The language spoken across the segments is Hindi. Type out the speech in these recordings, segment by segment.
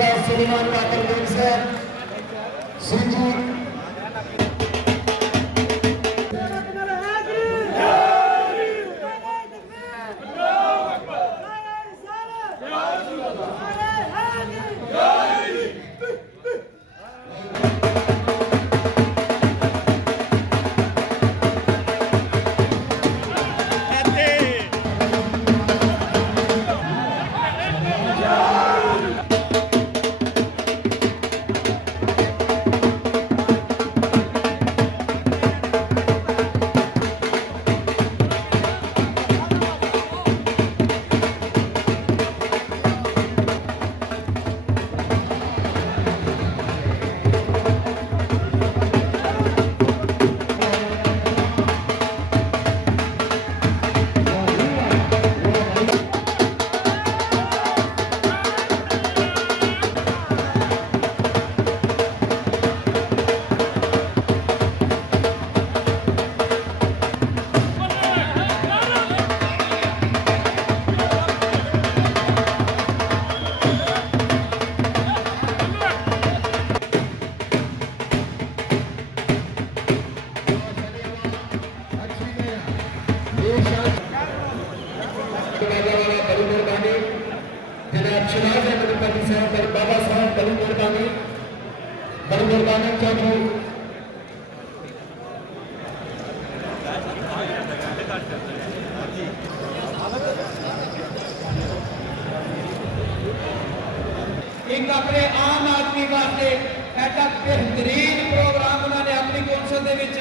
Suleiman Bakar Gençler Sinci एक अपने आम आदमी वास्ते ऐसा बेहतरीन प्रोग्राम उन्होंने अपनी कौंसल दे विच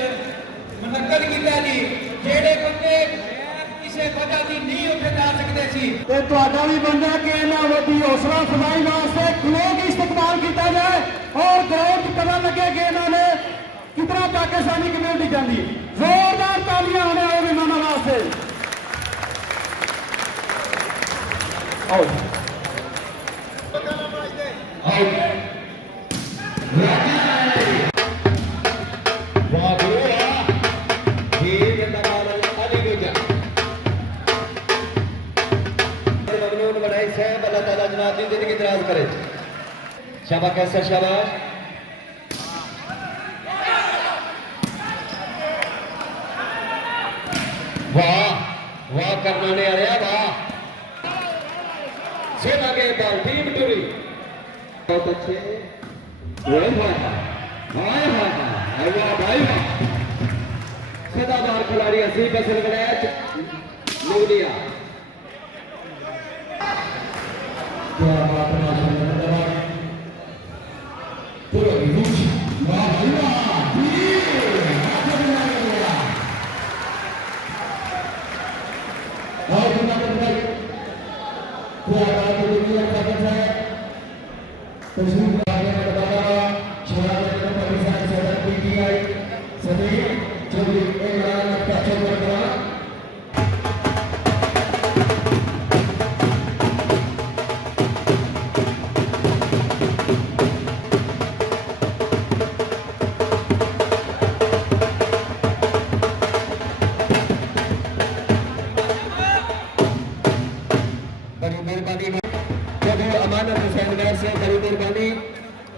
मुनक्कद किया जी जेड़े बंदे किसी वजह की नहीं उत्थे जा सकते सी ते तुहाडा भी बनदा कि इन्हां दी हौसला अफजाई वास्ते लोग इस्तकबाल किया जाए और ग्राउंड पता लगे कि इन्होंने कितना पाकिस्तानी कम्युनिटी जाती जोरदार तालियां होने और इन्होंने वास्ते आओ शाबाश कैसा शाबाश वाह वाह करना ने आया वाह सेना के बाल टीम टूरी बहुत अच्छे वाह भाई सदाबहार खिलाड़ी असीम बसर वड़ैच लोलिया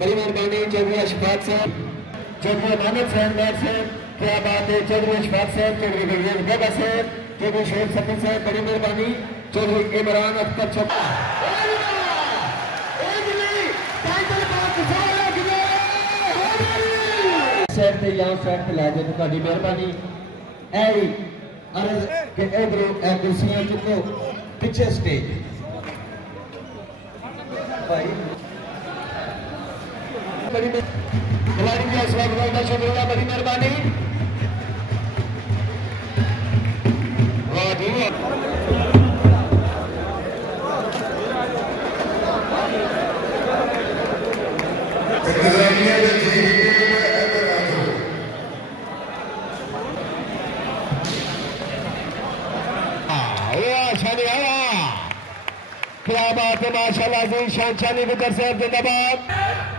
बड़ी मेहरबानी चौधरी अशफाक साहब चौधरी अमानत साहब क्या बात है चौधरी अशफाक साहब चौधरी गजर साहब चौधरी शेख सफी साहब बड़ी मेहरबानी चौधरी इमरान अख्तर चौका साइड पे यहाँ साइड पे ला दे तो ਤੁਹਾਡੀ मेहरबानी ऐ अर्ज के इधरों ऐ कुर्सियां चुको पीछे स्टेज भाई खिलाड़ी का स्वागत करना शुक्रिया बड़ी मेहरबानी क्या बात है माशाल्लाह जी शान शानी गुजर साहब जिंदाबाद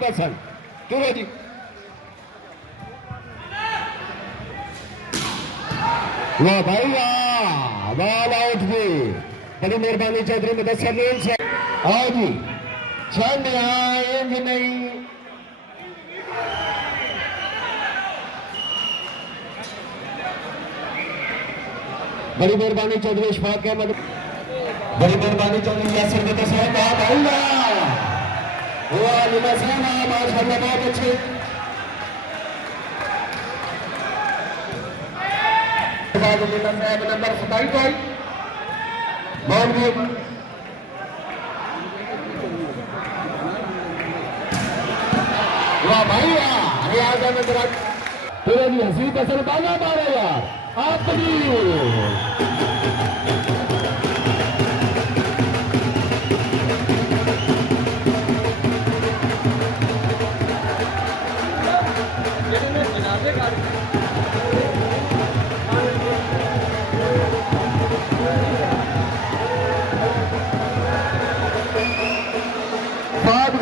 पसंद चलो जी वाह भाई वाह बॉल आउट भी बड़ी मेहरबानी चौधरी मुदस्सिर लील से आओ जी छंड आए भी नहीं बड़ी मेहरबानी चौधरी इशफाक अहमद बड़ी मेहरबानी चौधरी यासिर मुदस्सिर बहुत आऊंगा वाह लिमा साहब माशाअल्लाह बहुत अच्छे नंबर 27 आई बाउंड्री वाह भाई वाह रियाज अहमद तेरे भी हसीब असल बाला मारे यार आप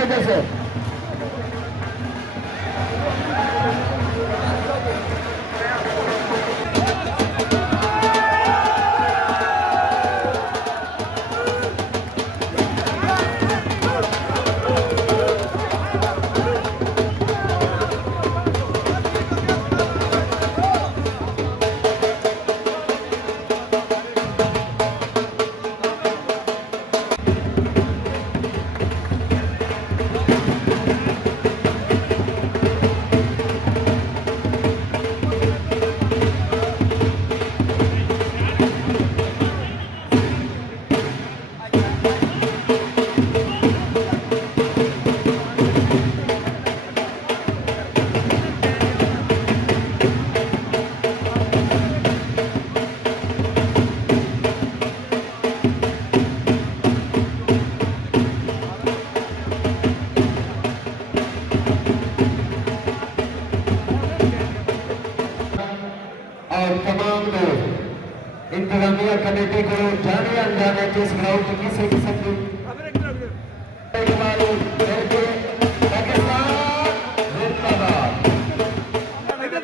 कैसे इंतजामिया कमेटी को जाने अनजाने जिस ग्राउंड किसी किस्म की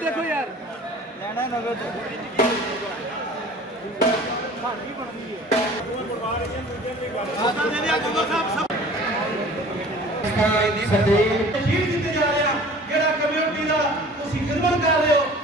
देखो यार खिदमत कर रहे हो